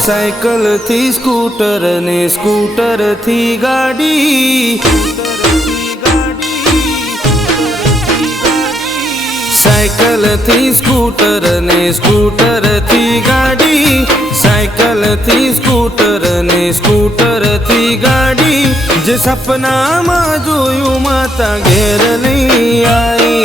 Cycle थी scooter ने scooter थी गाड़ी, साइकिल थी स्कूटर ने स्कूटर थी गाड़ी, साइकिल थी स्कूटर ने स्कूटर थी गाड़ी। जे सपना में जोयू माता घेर नहीं आई,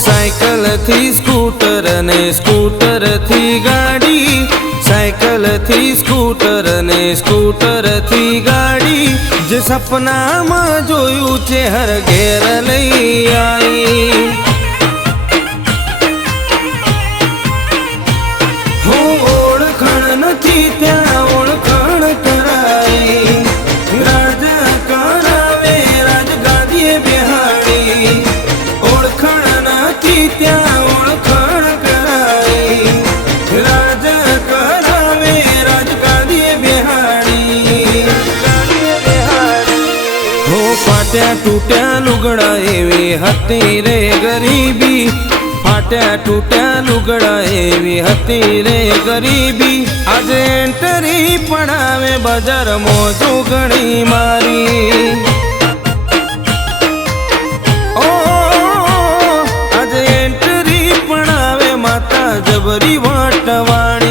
साइकिल थी स्कूटर ने स्कूटर थी गाड़ी, साइकिल थी स्कूटर ने स्कूटर थी गाड़ी। जे सपना में जोयू छे हर घेर लई आई, हो ओळखण नथी त्या ओळखण कराई, राजा करावे राजगादीए बेहाड़ी। ओळखण त्या ओळखण कराई, राजा करावे राजगादीए बेहाड़ी। हो फाट्या टूट्या लुगड़ा एवी हती रे गरीबी, फाट्या टूट्या लुगड़ा एवी हती रे गरीबी। आज एंटरी पड़ावे बजार मोजो घणी मारी, जबरी वाटवाणी।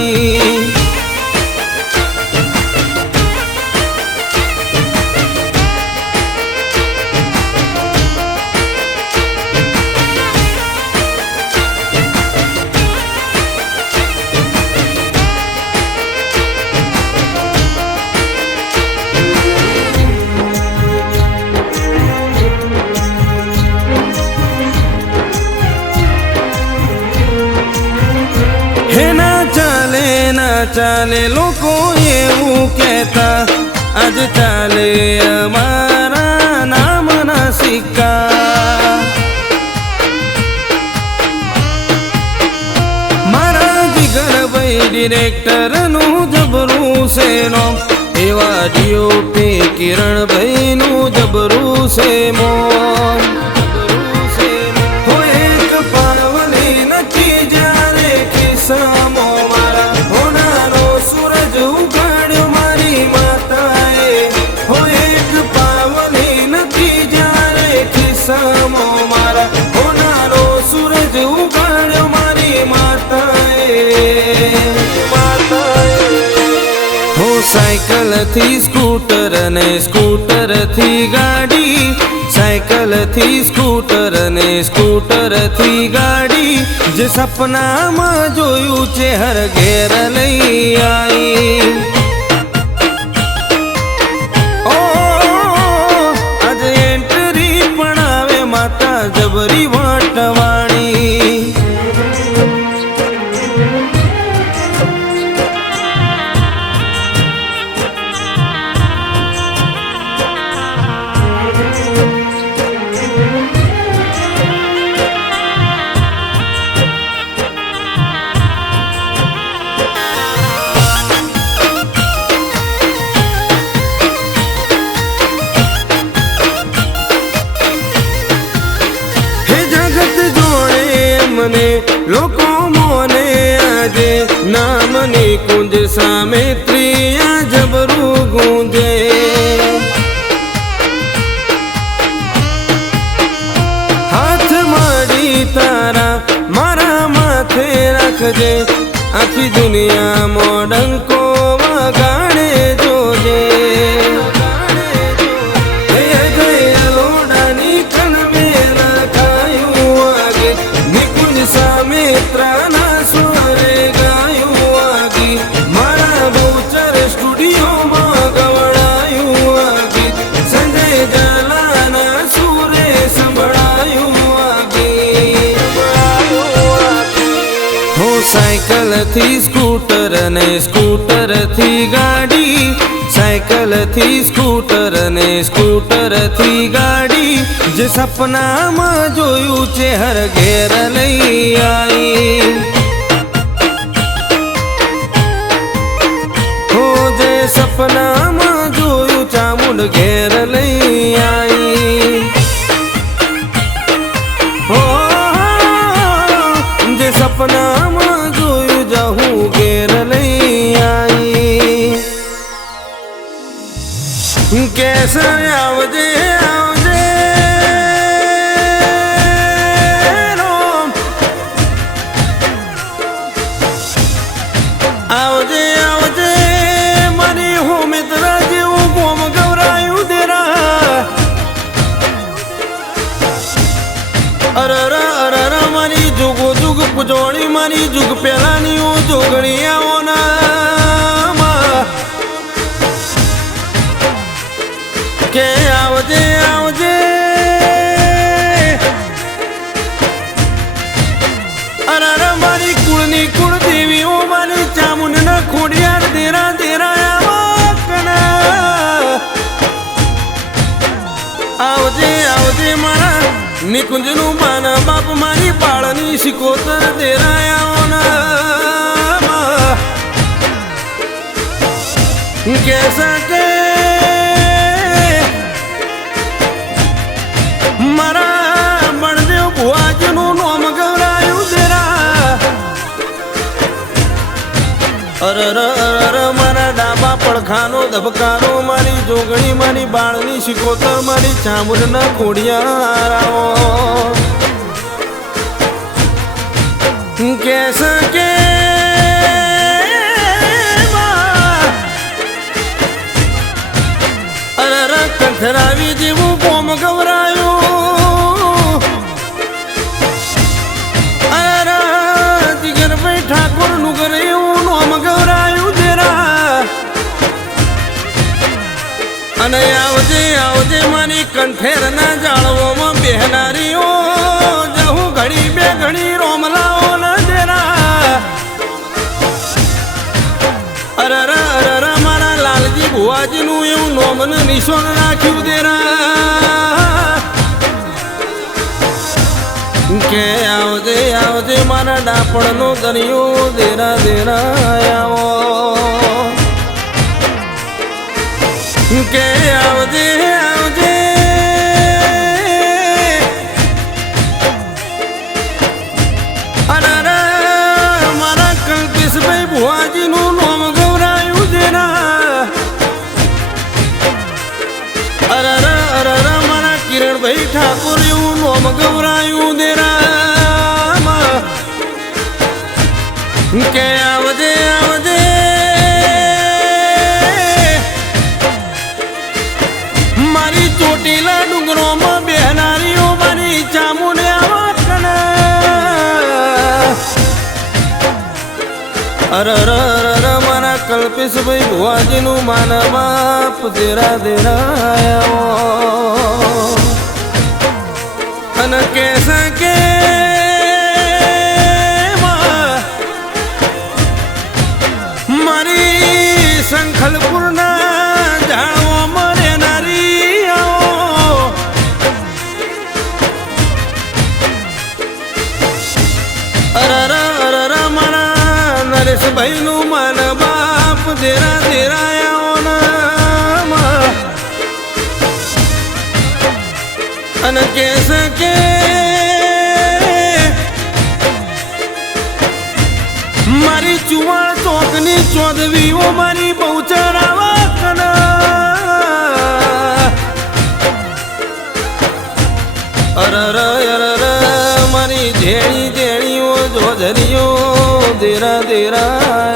चाले लोको एवं कहता, आज चाले अमारा नाम ना सिक्का। मारा जिगर भाई डिरेक्टर नु जबरू से नो, एवा डीओपी किरण भाई नु जबरू से मोन। हो एक पावले नची जा रे किसा मो मारा, होनारो सूरज उगाड्यो मारी माताए। हो एक पावले नथी जा रे खिस्सामो मारा, होनारो सूरज उगाड्यो मारी माताए। हो साइकिल थी स्कूटर ने स्कूटर थी गाड़ी, साइकिल थी स्कूटर ने स्कूटर थी गाड़ी। जे सपना में जोयू छे हर घेर लई आई, ओ आज एंटरी पड़ावे माता जबरी वाटवाणी। लोको मोने आजे नामनी कुंज सामे त्रिया जबरू गूंजे। हाथ मारी तारा मारा माथे रखजे, आखी दुनिया मोडंको वगाड़े जोजे। मित्राना स्वरे गायू आगी, मारा भूचर स्टूडियो में गवड़ायू आगी। संजय जलाना सूरे संभड़ायू आगी। हो साइकल थी स्कूटर ने स्कूटर थी गाड़ी साइकल थी स्कूटर ने स्कूटर थी गाड़ी जे सपना में जोयू छे हर घेर लई आई हो जे सपना में जोयू चामुंड घेर लई आई हो जे सपना में जोयू जाहू घेर लई आई कैसे आवजे आवजे रोम आवजे आवजे मनी हो मित्र जीव गोम गवरायू देरा अररा अररा मनी जुगो जुग पुजोड़ी मनी जुग पेलानी ओ जोगणी आवना के आवजे आवजे अरे मारी कुलनी कुल देवी ओ मारी चामुंड न खोड़ियार देरा देरा आवकना आवजे आवजे मारा निकुंजनु माना बाप मारी पाळनी शिकोतर देरा आवना कैसा के मारा बणदेव बुआजीनु नोम गवरायू देरा अरर मारा डाबा પડખાનો ધબકારો મારી જોગણી મારી બાળની શિકોતર મારી ચામુંડ ના ખોડિયારાઓ કે સકે અરર કંઠરાવી જેવું કોમ ગવરાયું ઠાકોર નું ઘરે એવું નોમ ગવરાયું દેરા અને આવજે આવજે મારી કંઠેર ના જાળવોમાં બેહનારીઓ જહું ઘડી બે ઘડી રોમલાઓ ના દેરા અરર અરર મારા લાલજી ભુવાજીનું એવું નોમન નિશાન રાખ્યું દેરા के आवजे आवजे मारा डापड़नो दरियो देरा देरा आवो के आवजे आवजे अरे मारा कल्पेश भाई भुआजी नु नोम गवरायू देरा अरे अरे मारा किरण भाई ठाकुर यू नोम गवरायू देरा के आवजे आवजे मारी ચોટીલા ડુંગરોમાં બેહનારીઓ મારી ચામુંડ આવકના અરર અરર મારા કલ્પેશભાઈ ભુવાજીનું માના બાપ દેરા દેરા આવો અને કેસા કે સંખલપુરના ઝાડવામાં રહેનારી આવો અરર અરર મારા નરેશભાઈનું માન બાપ દેરા દેરા આવો નામ અને કેસ કે મારી ચુવાણ ચોકની ચોદવીઓ મારી બહુચરાવા કના અરર અરર મારી ઝેણી ઝેણીઓ જોધરીઓ દેરા દેરા